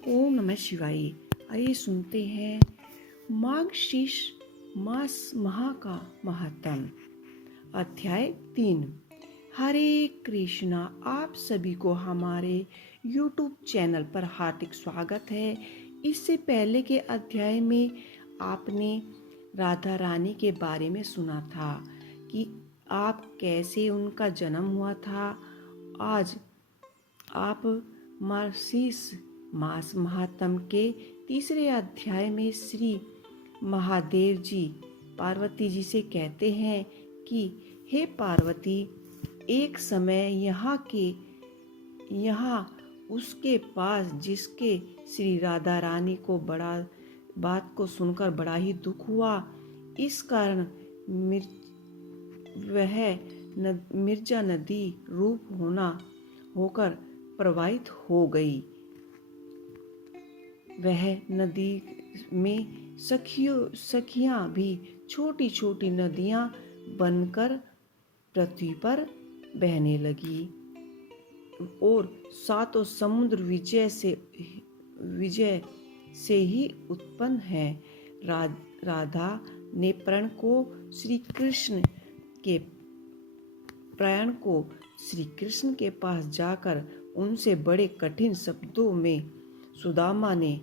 ओम नमः शिवाय। आइए सुनते हैं माघ शीर्ष मास महा का महत्म। अध्याय 3। हरे कृष्णा। आप सभी को हमारे YouTube चैनल पर हार्दिक स्वागत है। इससे पहले के अध्याय में आपने राधा रानी के बारे में सुना था कि आप कैसे उनका जन्म हुआ था। आज आप मार्गशीर्ष मास महात्म के तीसरे अध्याय में श्री महादेव जी पार्वती जी से कहते हैं कि हे पार्वती, एक समय यहाँ उसके पास जिसके श्री राधा रानी को बड़ा बात को सुनकर बड़ा ही दुख हुआ। इस कारण वह मिर्जा नदी रूप होकर प्रवाहित हो गई। वह नदी में सखियां भी छोटी छोटी नदियां बनकर पृथ्वी पर बहने लगी और सातों समुद्र विजय से ही उत्पन्न है। राधा ने प्राण को श्री कृष्ण के पास जाकर उनसे बड़े कठिन शब्दों में सुदामा ने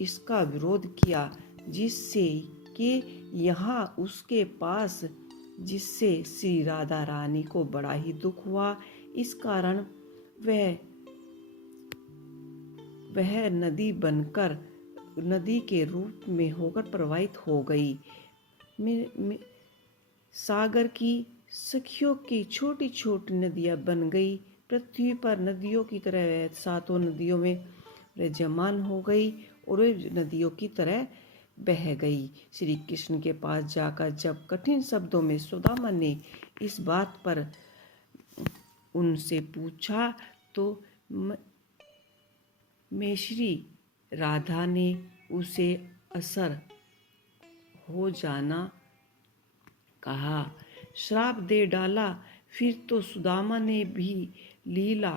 इसका विरोध किया, जिससे कि यहाँ उसके पास जिससे श्री राधा रानी को बड़ा ही दुख हुआ। इस कारण वह नदी के रूप में होकर प्रवाहित हो गई। सागर की सखियों की छोटी छोटी नदियां बन गई। पृथ्वी पर नदियों की तरह सातों नदियों में विराजमान हो गई और वे नदियों की तरह बह गई। श्री कृष्ण के पास जाकर जब कठिन शब्दों में सुदामा ने इस बात पर उनसे पूछा तो में श्री राधा ने उसे असर हो जाना कहा, श्राप दे डाला। फिर तो सुदामा ने भी लीला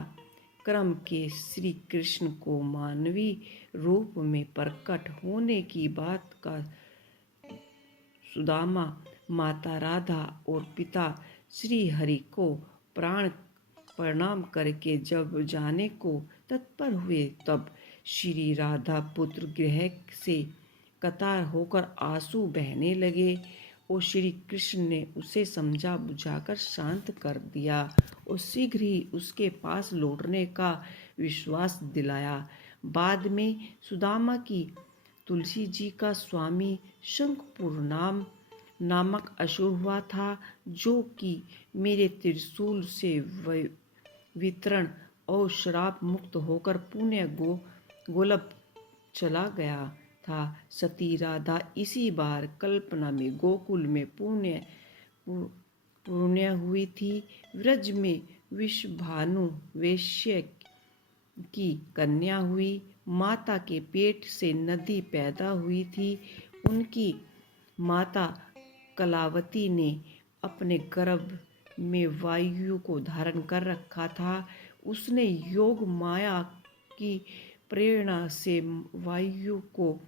क्रम के श्री कृष्ण को मानवी रूप में प्रकट होने की बात का सुदामा माता राधा और पिता श्री हरि को प्रणाम करके जब जाने को तत्पर हुए, तब श्री राधा पुत्र गृह से कतार होकर आंसू बहने लगे और श्री कृष्ण ने उसे समझा बुझाकर शांत कर दिया और शीघ्र ही उसके पास लौटने का विश्वास दिलाया। बाद में सुदामा की तुलसी जी का स्वामी शंखपुर नामक असुर हुआ था, जो कि मेरे त्रिशूल से वितरण और श्राप मुक्त होकर पुण्य गोलोक चला गया था। सती राधा इसी बार कल्पना में गोकुल में पुण्य हुई थी। व्रज में विषभानु वेश्य की कन्या हुई। माता के पेट से नदी पैदा हुई थी। उनकी माता कलावती ने अपने गर्भ में वायु को धारण कर रखा था। उसने योग माया की प्रेरणा से वायु को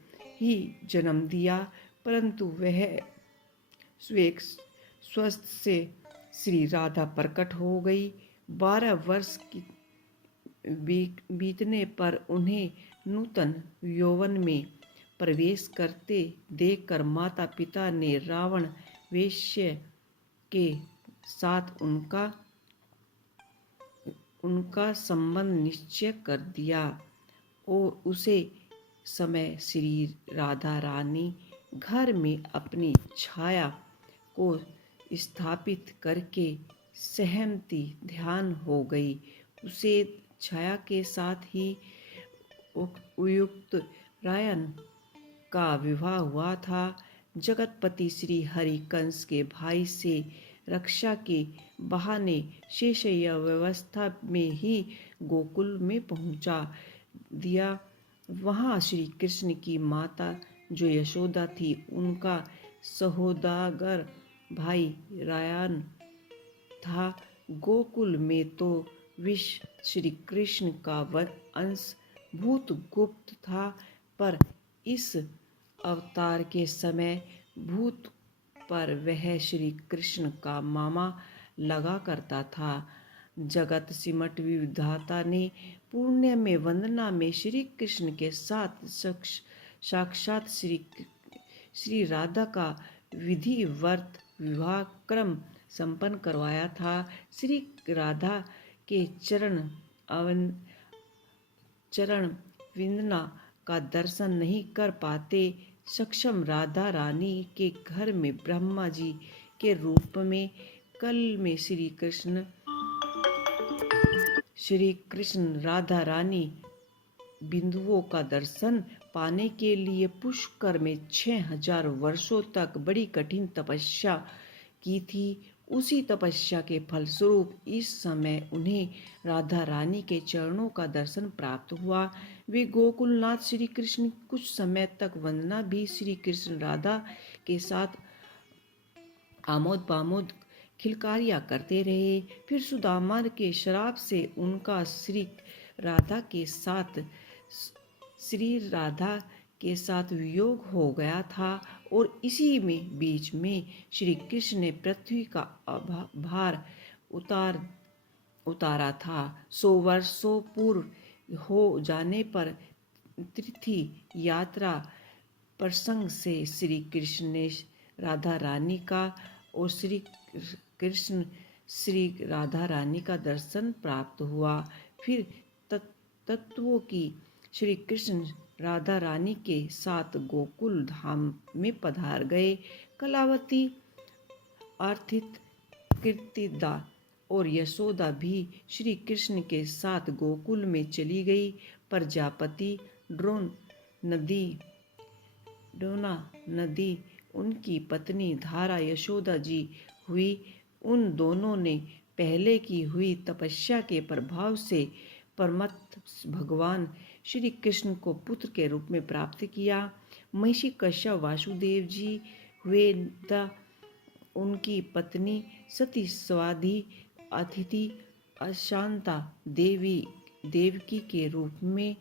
ही जन्म दिया, परंतु वह स्वस्थ से श्री राधा प्रकट हो गई। 12 वर्ष की बीतने पर उन्हें नूतन यौवन में प्रवेश करते देखकर माता पिता ने रावण वेश्य के साथ उनका संबंध निश्चय कर दिया और उसे समय श्री राधा रानी घर में अपनी छाया को स्थापित करके सहमति ध्यान हो गई। उसे छाया के साथ ही उयुक्त रायन का विवाह हुआ था। जगतपति श्री हरि कंस के भाई से रक्षा के बहाने शेषय्या व्यवस्था में ही गोकुल में पहुंचा दिया। वहाँ श्री कृष्ण की माता जो यशोदा थी, उनका सहोदर भाई रायन था। गोकुल में तो विष श्री कृष्ण का अंश भूत गुप्त था, पर इस अवतार के समय भूत पर वह श्री कृष्ण का मामा लगा करता था। जगत सिमट विधाता ने पुण्य में वंदना में श्री कृष्ण के साथ साक्षात श्री राधा का विधिवत विवाह क्रम संपन्न करवाया था। श्री राधा के चरण विंदना का दर्शन नहीं कर पाते सक्षम राधा रानी के घर में ब्रह्मा जी के रूप में कल में श्री कृष्ण राधा रानी बिंदुओं का दर्शन पाने के लिए पुष्कर में 6000 वर्षों तक बड़ी कठिन तपस्या की थी। उसी तपस्या के फलस्वरूप इस समय उन्हें राधा रानी के चरणों का दर्शन प्राप्त हुआ। वे गोकुलनाथ श्री कृष्ण कुछ समय तक वंदना भी श्री कृष्ण राधा के साथ आमोद पामोद खिलकारियाँ करते रहे। फिर सुदामा के श्राप से उनका श्री राधा के साथ वियोग हो गया था और इसी में बीच में श्री कृष्ण ने पृथ्वी का भार उतारा था। 100 वर्षों पूर्व हो जाने पर तीर्थ यात्रा प्रसंग से श्री कृष्ण ने राधा रानी का और श्री कृष्ण श्री राधा रानी का दर्शन प्राप्त हुआ। फिर तत्वों की श्री कृष्ण राधा रानी के साथ गोकुल धाम में पधार गए। कलावती अर्थित कीर्तिदा और यशोदा भी श्री कृष्ण के साथ गोकुल में चली गई। प्रजापति डोना नदी उनकी पत्नी धारा यशोदा जी हुई। उन दोनों ने पहले की हुई तपस्या के प्रभाव से परमात्मा भगवान श्री कृष्ण को पुत्र के रूप में प्राप्त किया। महिषी कश्यप वासुदेव जी हुए तथा उनकी पत्नी सती स्वाधि अतिथि अशांता देवकी के रूप में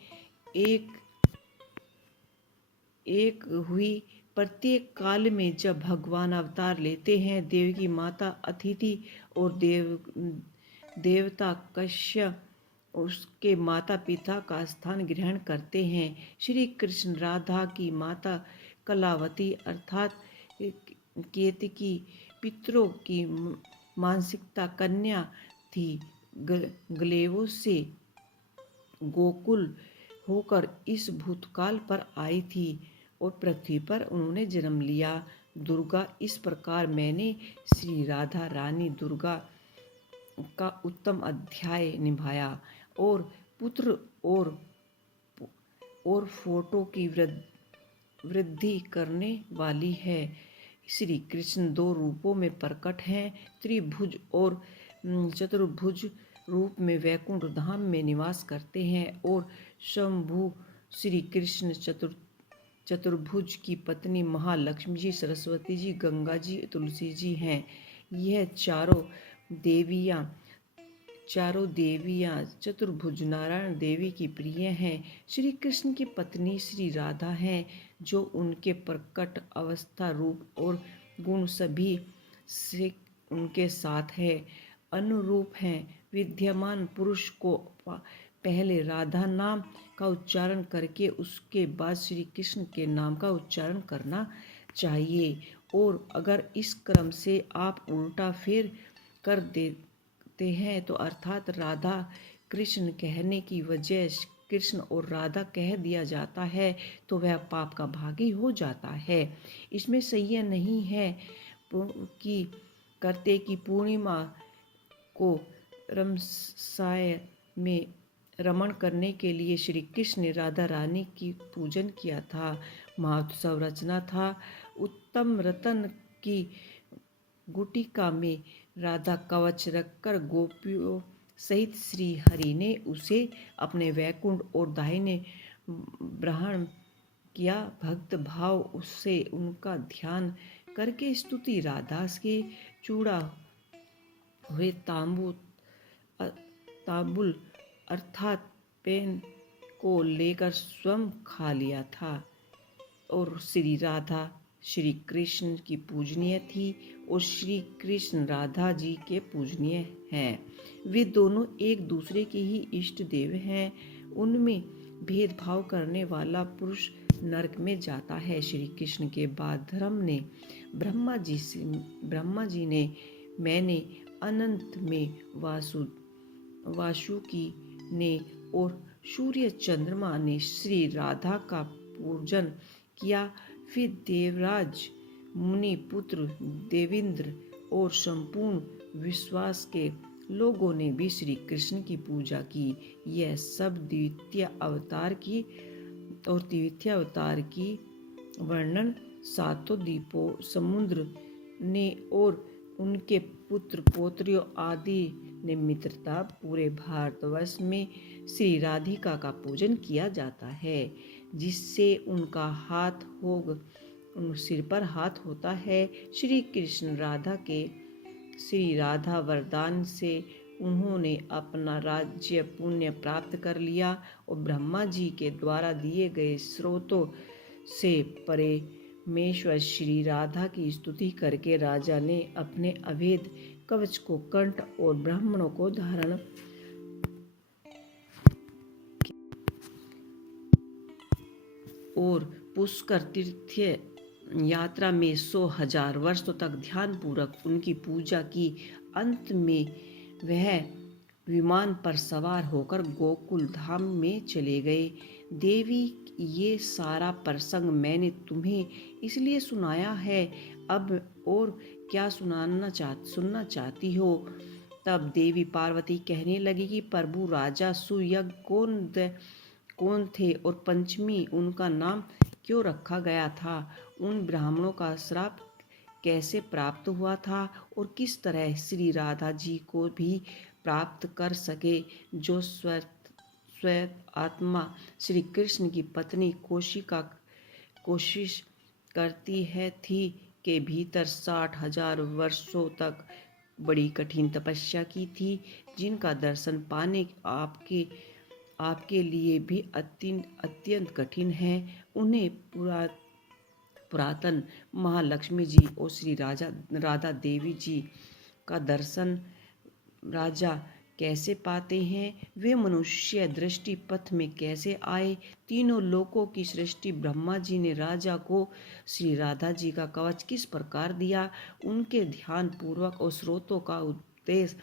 एक हुई। प्रत्येक काल में जब भगवान अवतार लेते हैं, देवकी माता अतिथि और देवता कश्यप उसके माता पिता का स्थान ग्रहण करते हैं। श्री कृष्ण राधा की माता कलावती अर्थात केतकी पितरों की मानसिकता कन्या थी। गलेवों से गोकुल होकर इस भूतकाल पर आई थी और पृथ्वी पर उन्होंने जन्म लिया। दुर्गा इस प्रकार मैंने श्री राधा रानी दुर्गा का उत्तम अध्याय निभाया और पुत्र और फोटो की वृद्धि करने वाली है। श्री कृष्ण 2 रूपों में प्रकट हैं। त्रिभुज और चतुर्भुज रूप में वैकुंठ धाम में निवास करते हैं और शंभु श्री कृष्ण चतुर्भुज की पत्नी महालक्ष्मी जी, सरस्वती जी, गंगा जी, तुलसी जी हैं। यह चारों देवियाँ चतुर्भुज नारायण देवी की प्रिय हैं। श्री कृष्ण की पत्नी श्री राधा हैं, जो उनके प्रकट अवस्था रूप और गुण सभी से उनके साथ है, अनुरूप हैं। विद्यमान पुरुष को पहले राधा नाम का उच्चारण करके उसके बाद श्री कृष्ण के नाम का उच्चारण करना चाहिए, और अगर इस क्रम से आप उल्टा फेर कर देते हैं तो अर्थात राधा कृष्ण कहने की वजह कृष्ण और राधा कह दिया जाता है तो वह पाप का भागी हो जाता है। इसमें संयम नहीं है कि पूर्णिमा को रमसाय में रमण करने के लिए श्री कृष्ण ने राधा रानी की पूजन किया था। महोत्सव रचना था। उत्तम रतन की गुटिका में राधा कवच रखकर गोपियों सहित श्री हरि ने उसे अपने वैकुंठ और दाहिने ग्रहण किया। भक्त भाव उससे उनका ध्यान करके स्तुति राधा के चूड़ा हुए तांबुल अर्थात पेन को लेकर स्वयं खा लिया था। और श्री राधा श्री कृष्ण की पूजनीय थी और श्री कृष्ण राधा जी के पूजनीय हैं। वे दोनों एक दूसरे के ही इष्ट देव हैं। उनमें भेदभाव करने वाला पुरुष नरक में जाता है। श्री कृष्ण के बाद ब्रह्मा जी ने मैंने अनंत में वासुकी ने और सूर्य चंद्रमा ने श्री राधा का पूजन किया। फिर देवराज मुनि पुत्र देवेंद्र और संपूर्ण विश्वास के लोगों ने भी श्री कृष्ण की पूजा की। यह सब द्वितीय अवतार की वर्णन सातों द्वीपों समुद्र ने और उनके पुत्र पौत्रियों आदि ने मित्रता पूरे भारतवर्ष में श्री राधिका का पूजन किया जाता है, जिससे उनका सिर पर हाथ होता है। श्री कृष्ण राधा के श्री राधा वरदान से उन्होंने अपना राज्य पुण्य प्राप्त कर लिया और ब्रह्मा जी के द्वारा दिए गए स्रोतों से परमेश्वर श्री राधा की स्तुति करके राजा ने अपने अभेद कवच को कंठ और ब्राह्मणों को धारण और पुष्कर तीर्थ यात्रा में 100,000 वर्षों तक ध्यानपूर्वक उनकी पूजा की। अंत में वह विमान पर सवार होकर गोकुल धाम में चले गए। देवी, ये सारा प्रसंग मैंने तुम्हें इसलिए सुनाया है, अब और क्या सुनना चाहती हो? तब देवी पार्वती कहने लगी कि प्रभु राजा सुयज्ञ कौन थे और पंचमी उनका नाम क्यों रखा गया था? उन ब्राह्मणों का श्राप कैसे प्राप्त हुआ था और किस तरह श्री राधा जी को भी प्राप्त कर सके, जो स्वयं आत्मा श्री कृष्ण की पत्नी कोशिश करती थी के भीतर 60,000 वर्षों तक बड़ी कठिन तपस्या की थी, जिनका दर्शन पाने आपके लिए भी अत्यंत कठिन है। उन्हें पुरातन महालक्ष्मी जी और श्री राधा देवी जी का दर्शन राजा कैसे पाते हैं? वे मनुष्य दृष्टि पथ में कैसे आए? तीनों लोकों की सृष्टि ब्रह्मा जी ने राजा को श्री राधा जी का कवच किस प्रकार दिया? उनके ध्यान पूर्वक और स्रोतों का उपदेश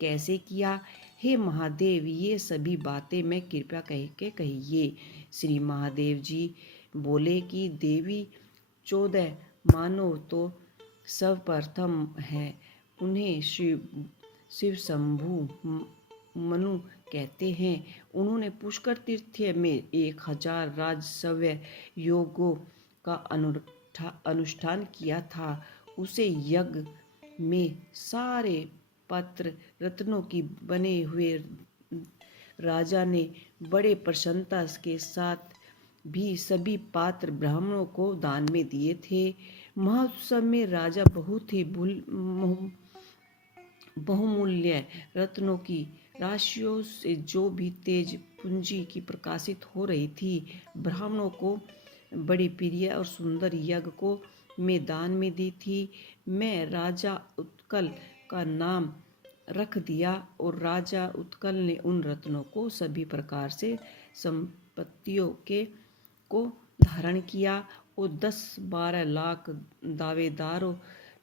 कैसे किया? हे महादेव, ये सभी बातें मैं कृपया कह के कहिए। श्री महादेव जी बोले कि देवी, 14 मानव तो सर्वप्रथम है। उन्हें शिव शंभु मनु कहते हैं। उन्होंने पुष्कर तीर्थ में 1000 राजसव्य योगों का अनुष्ठान किया था। उसे यज्ञ में सारे पत्र रत्नों की बने हुए राजा ने बड़े प्रसन्नता के साथ भी सभी पात्र ब्राह्मणों को दान में दिए थे। महोत्सव में राजा बहुत ही बहुमूल्य रत्नों की राशियों से जो भी तेज पूंजी की प्रकाशित हो रही थी, ब्राह्मणों को बड़ी प्रिय और सुंदर यज्ञ को में दान में दी थी। मैं राजा उत्कल का नाम रख दिया और राजा उत्कल ने उन रत्नों को सभी प्रकार से संपत्तियों को धारण किया और 10-12 लाख दावेदारों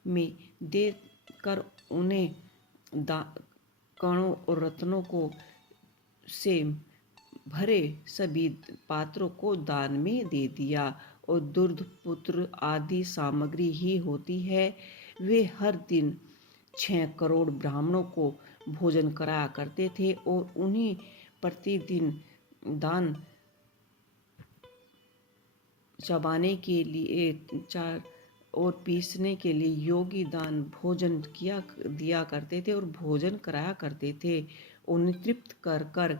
में देकर उन्हें कणों और रत्नों को से भरे सभी पात्रों को दान में दे दिया। और दुर्ध पुत्र आदि सामग्री ही होती है। वे हर दिन 6 करोड़ ब्राह्मणों को भोजन कराया करते थे और उन्हें प्रतिदिन दान चबाने के लिए और पीसने के लिए योगी दान भोजन दिया करते थे और भोजन कराया करते थे। उन्हें तृप्त कर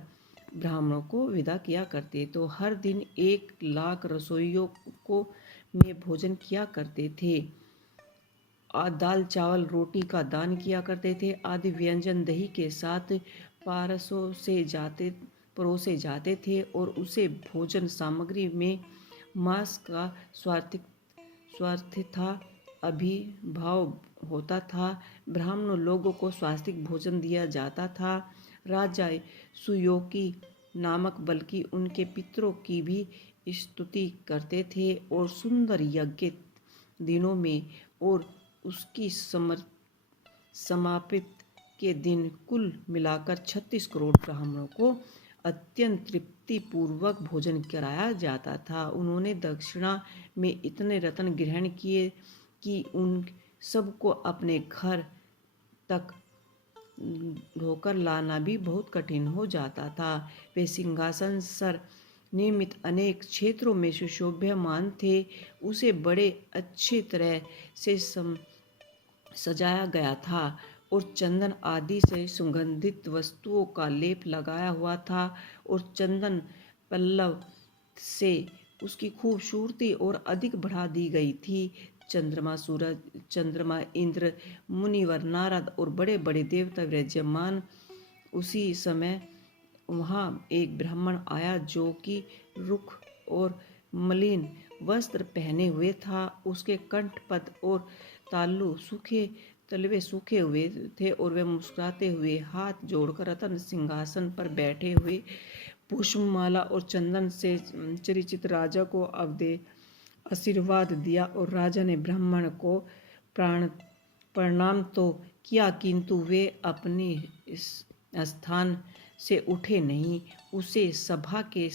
ब्राह्मणों को विदा किया करते। तो हर दिन 1 लाख रसोइयों को में भोजन किया करते थे। दाल चावल रोटी का दान किया करते थे। आदि व्यंजन दही के साथ पारसों से जाते परोसे जाते थे और उसे भोजन सामग्री में मांस का स्वार्थिता अभिभाव होता था। ब्राह्मणों लोगों को स्वास्तिक भोजन दिया जाता था। राजा सुयोगी नामक बल्कि उनके पितरों की भी स्तुति करते थे और सुंदर यज्ञ दिनों में और उसकी समापित के दिन कुल मिलाकर 36 करोड़ ब्राह्मणों को अत्यंत तृप्तिपूर्वक भोजन कराया जाता था। उन्होंने दक्षिणा में इतने रत्न ग्रहण किए कि उन सबको अपने घर तक ढोकर लाना भी बहुत कठिन हो जाता था। वे सिंहासन सर नियमित अनेक क्षेत्रों में सुशोभ्यमान थे। उसे बड़े अच्छी तरह से सजाया गया था और चंदन आदि से सुगंधित वस्तुओं का लेप लगाया हुआ था और चंदन पल्लव से उसकी खूबसूरती और अधिक बढ़ा दी गई थी। चंद्रमा, सूरज, चंद्रमा, इंद्र, मुनिवर, नारद और बड़े बड़े देवता विराजमान। उसी समय वहाँ एक ब्राह्मण आया जो कि रुक्ष और मलिन वस्त्र पहने हुए था। उसके कंठ पद और तलवे सूखे हुए थे और वह मुस्कुराते हुए हाथ जोड़कर रत्न सिंहासन पर बैठे हुए पुष्पमाला और चंदन से चर्चित राजा को आशीर्वाद दिया। और राजा ने ब्राह्मण को प्रणाम तो किया, किंतु वे अपने स्थान से उठे नहीं। उसे सभा के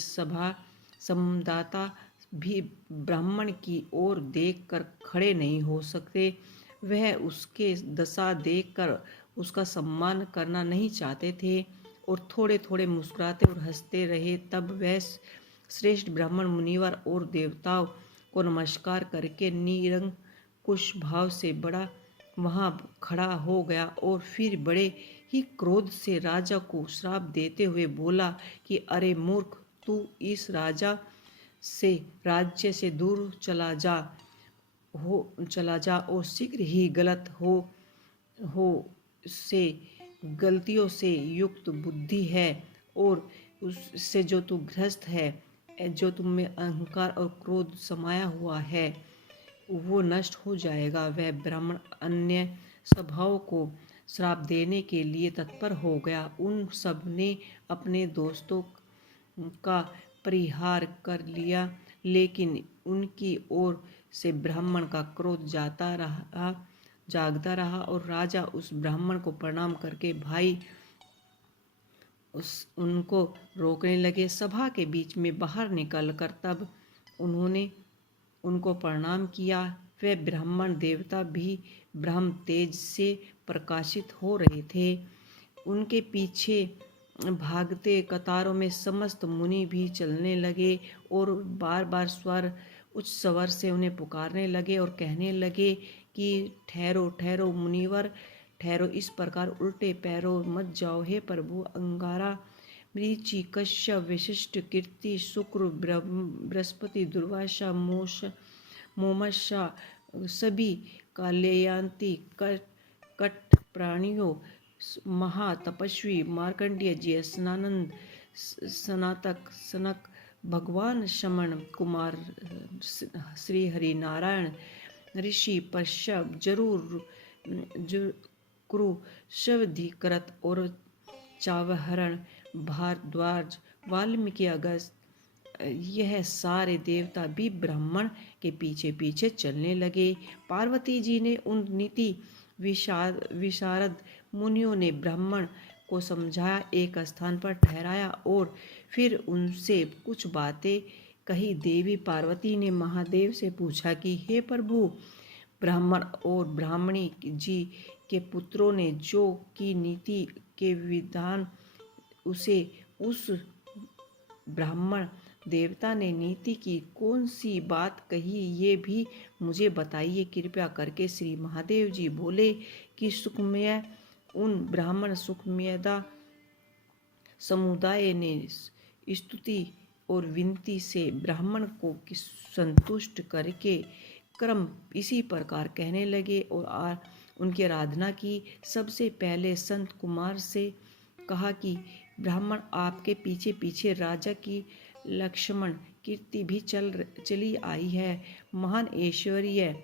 संवाददाता भी ब्राह्मण की ओर देखकर खड़े नहीं हो सकते। वह उसके दशा देखकर उसका सम्मान करना नहीं चाहते थे और थोड़े थोड़े मुस्कुराते और हंसते रहे। तब वह श्रेष्ठ ब्राह्मण मुनिवर और देवताओं को नमस्कार करके निरंकुश भाव से बड़ा वहाँ खड़ा हो गया और फिर बड़े ही क्रोध से राजा को श्राप देते हुए बोला कि अरे मूर्ख, तू इस राज्य से दूर चला जा और शीघ्र ही से गलतियों से युक्त बुद्धि है और उससे जो तू ग्रस्त है, जो तुम में अहंकार और क्रोध समाया हुआ है, वो नष्ट हो जाएगा। वह ब्राह्मण अन्य सभाओं को श्राप देने के लिए तत्पर हो गया। उन सब ने अपने दोस्तों का परिहार कर लिया, लेकिन उनकी ओर से ब्राह्मण का क्रोध जागता रहा और राजा उस ब्राह्मण को प्रणाम करके भाई उनको रोकने लगे। सभा के बीच में बाहर निकलकर तब उन्होंने उनको प्रणाम किया। वे ब्राह्मण देवता भी ब्रह्म तेज से प्रकाशित हो रहे थे। उनके पीछे भागते कतारों में समस्त मुनि भी चलने लगे और बार बार उच्च स्वर से उन्हें पुकारने लगे और कहने लगे कि ठहरो ठहरो मुनिवर, ठहरो, इस प्रकार उल्टे पैरों मत जाओ। हे प्रभु, अंगारा, मरीचि, कश्यप, वशिष्ठ, कीर्ति, शुक्र, बृहस्पति, दुर्वासा, मोमशा, सभी कालयान्ति कट प्राणियों, महातपस्वी मार्कंडेय जी, स्नानंद, सनातक, सनक, भगवान शमन कुमार, श्री हरि नारायण, ऋषि पश्यप, कुरु, शवधिकृत और चावहरण, भारद्वाज, वाल्मीकि, अगस्त, यह सारे देवता भी ब्राह्मण के पीछे पीछे चलने लगे। पार्वती जी ने उन नीति विशारद मुनियों ने ब्राह्मण को समझाया, एक स्थान पर ठहराया और फिर उनसे कुछ बातें कही। देवी पार्वती ने महादेव से पूछा कि हे प्रभु, ब्राह्मण और ब्राह्मणी जी के पुत्रों ने जो की नीति के विधान उसे उस ब्राह्मण देवता ने नीति की कौन सी बात कही, ये भी मुझे बताइए कृपया करके। श्री महादेव जी बोले कि सुखमय उन ब्राह्मण सुखमयदा समुदाय ने स्तुति और विनती से ब्राह्मण को संतुष्ट करके क्रम इसी प्रकार कहने लगे और उनकी आराधना की। सबसे पहले संत कुमार से कहा कि ब्राह्मण आपके पीछे पीछे राजा की लक्ष्मण कीर्ति भी चली आई है। महान ऐश्वर्य,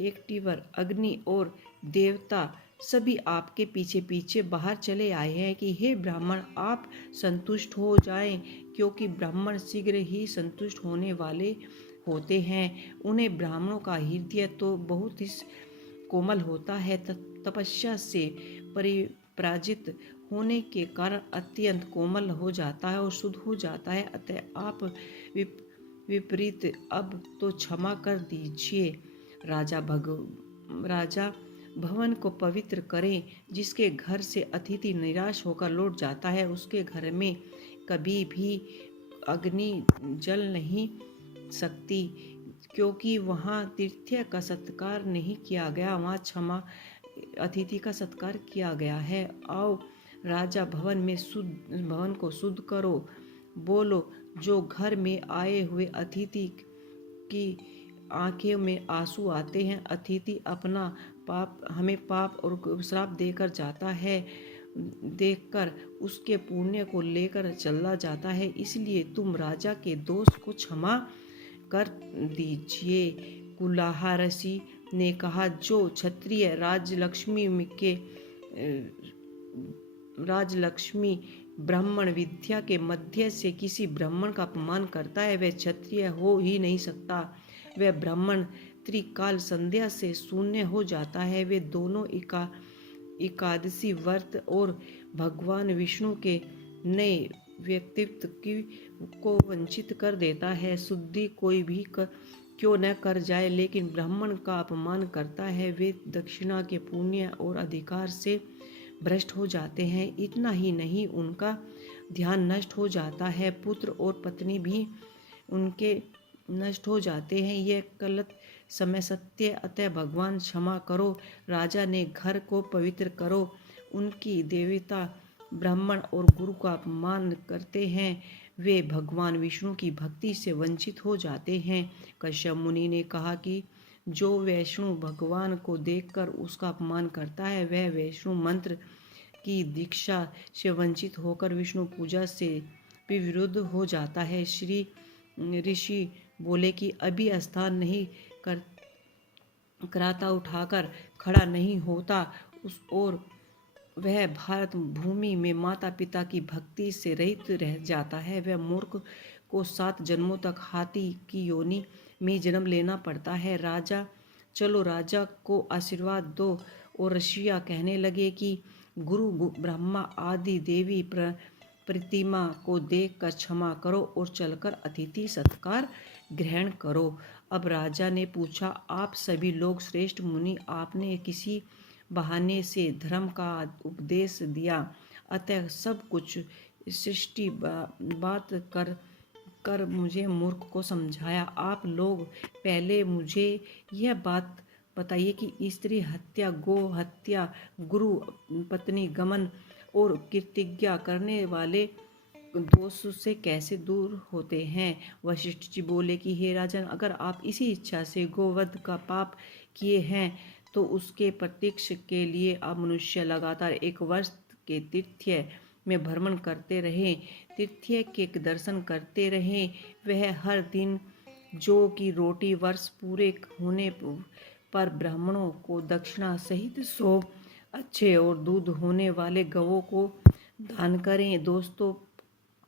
एकटिवर, अग्नि और देवता सभी आपके पीछे पीछे बाहर चले आए हैं कि हे ब्राह्मण, आप संतुष्ट हो जाएं, क्योंकि ब्राह्मण शीघ्र ही संतुष्ट होने वाले होते हैं। उन्हें ब्राह्मणों का हृदय तो बहुत ही कोमल होता है, तपस्या से परिपराजित होने के कारण अत्यंत कोमल हो जाता है और शुद्ध हो जाता है। अतः आप विपरीत अब तो क्षमा कर दीजिए। राजा भवन को पवित्र करें। जिसके घर से अतिथि निराश होकर लौट जाता है, उसके घर में कभी भी अग्नि जल नहीं सकती, क्योंकि वहाँ तीर्थ्य का सत्कार नहीं किया गया, वहाँ क्षमा अतिथि का सत्कार किया गया है। आओ राजा भवन को शुद्ध करो। बोलो, जो घर में आए हुए अतिथि की आंखें में आंसू आते हैं, अतिथि अपना हमें पाप और श्राप देकर जाता है, देखकर उसके पुण्य को लेकर चला जाता है। इसलिए तुम राजा के दोष को क्षमा कर दीजिए। कुलाहा ऋषि ने कहा, जो क्षत्रिय राजलक्ष्मी ब्राह्मण विद्या के मध्य से किसी ब्राह्मण का अपमान करता है, वह क्षत्रिय हो ही नहीं सकता। वह ब्राह्मण त्रिकाल संध्या से शून्य हो जाता है। वे दोनों एकादशी व्रत और भगवान विष्णु के नए व्यक्तित्व को वंचित कर देता है। शुद्धि कोई भी क्यों न कर जाए, लेकिन ब्राह्मण का अपमान करता है, वे दक्षिणा के पुण्य और अधिकार से भ्रष्ट हो जाते हैं। इतना ही नहीं, उनका ध्यान नष्ट हो जाता है, पुत्र और पत्नी भी उनके नष्ट हो जाते हैं। यह गलत समय सत्य। अतः भगवान क्षमा करो। राजा ने घर को पवित्र करो। उनकी देवता ब्राह्मण और गुरु का अपमान करते हैं, वे भगवान विष्णु की भक्ति से वंचित हो जाते हैं। कश्यप मुनि ने कहा कि जो वैष्णु भगवान को देखकर उसका अपमान करता है, वह वैष्णु मंत्र की दीक्षा से वंचित होकर विष्णु पूजा से भी विरुद्ध हो जाता है। श्री ऋषि बोले कि अभी स्थान नहीं कराता उठाकर खड़ा नहीं होता और वह भारत भूमि में माता पिता की भक्ति से रहित रह जाता है। वह मूर्ख को 7 जन्मों तक हाथी की योनि में जन्म लेना पड़ता है। चलो राजा को आशीर्वाद दो। और ऋषियाँ कहने लगे कि गुरु ब्रह्मा आदि देवी प्रतिमा को देखकर क्षमा करो और चलकर अतिथि सत्कार ग्रहण करो। अब राजा ने पूछा, आप सभी लोग श्रेष्ठ मुनि, आपने किसी बहाने से धर्म का उपदेश दिया, अतः सब कुछ सृष्टि बात कर मुझे मूर्ख को समझाया। आप लोग पहले मुझे यह बात बताइए कि स्त्री हत्या, गो हत्या, गुरु पत्नी गमन और कीर्तिज्ञा करने वाले दोष से कैसे दूर होते हैं। वशिष्ठ जी बोले कि हे राजन, अगर आप इसी इच्छा से गोवध का पाप किए हैं तो उसके प्रत्यक्ष के लिए आप मनुष्य लगातार 1 वर्ष के तीर्थ्य में भ्रमण करते रहें, तीर्थ्य के दर्शन करते रहें। वह हर दिन जौ की रोटी वर्ष पूरे होने पर ब्राह्मणों को दक्षिणा सहित 100 अच्छे और दूध होने वाले गवों को दान करें। दोस्तों,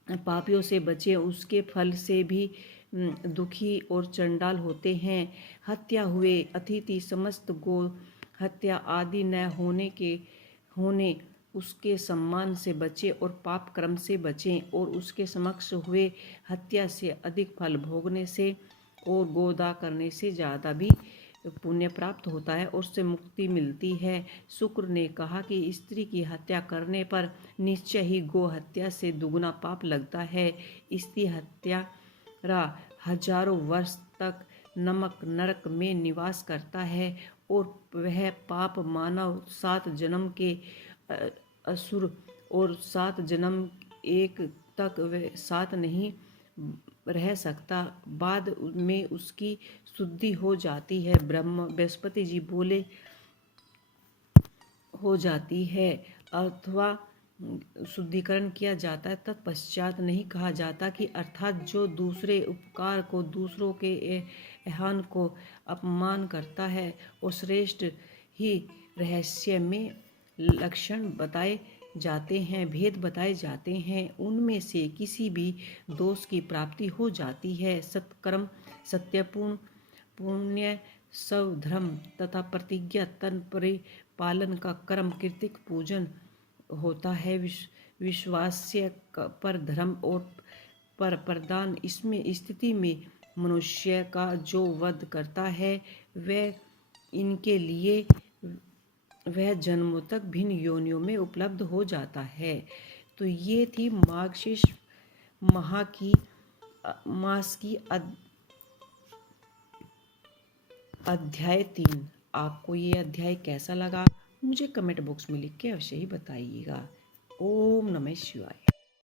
पापियों से बचें, उसके फल से भी दुखी और चंडाल होते हैं। हत्या हुए अतिथि समस्त गो हत्या आदि न होने उसके सम्मान से बचें और पाप क्रम से बचें, और उसके समक्ष हुए हत्या से अधिक फल भोगने से और गोदा करने से ज़्यादा भी पुण्य प्राप्त होता है और उससे मुक्ति मिलती है। शुक्र ने कहा कि स्त्री की हत्या करने पर निश्चय ही गो हत्या से दुगुना पाप लगता है। स्त्री हत्यारा हजारों वर्ष तक नरक में निवास करता है और वह पाप मानव 7 जन्म के असुर और 7 जन्म एक तक वह साथ नहीं रह सकता। बाद में उसकी शुद्धि हो जाती है। बृहस्पति जी बोले हो जाती है, अथवा शुद्धिकरण किया जाता है। तत्पश्चात नहीं कहा जाता कि अर्थात जो दूसरे उपकार को, दूसरों के एहसान को अपमान करता है, वो श्रेष्ठ ही रहस्य में लक्षण बताए जाते हैं, भेद बताए जाते हैं, उनमें से किसी भी दोष की प्राप्ति हो जाती है। सत्कर्म, सत्यपूर्ण, पुण्य, स्वधर्म तथा प्रतिज्ञा, तन परिपालन का कर्म, कीर्तिक पूजन होता है। विश्वास्य पर धर्म और पर प्रदान, इसमें स्थिति में मनुष्य का जो वध करता है वह इनके लिए वह जन्मों तक भिन्न योनियों में उपलब्ध हो जाता है। तो ये थी मार्गशीर्ष मास की अध्याय 3। आपको ये अध्याय कैसा लगा मुझे कमेंट बॉक्स में लिख के अवश्य ही बताइएगा। ओम नमः शिवाय।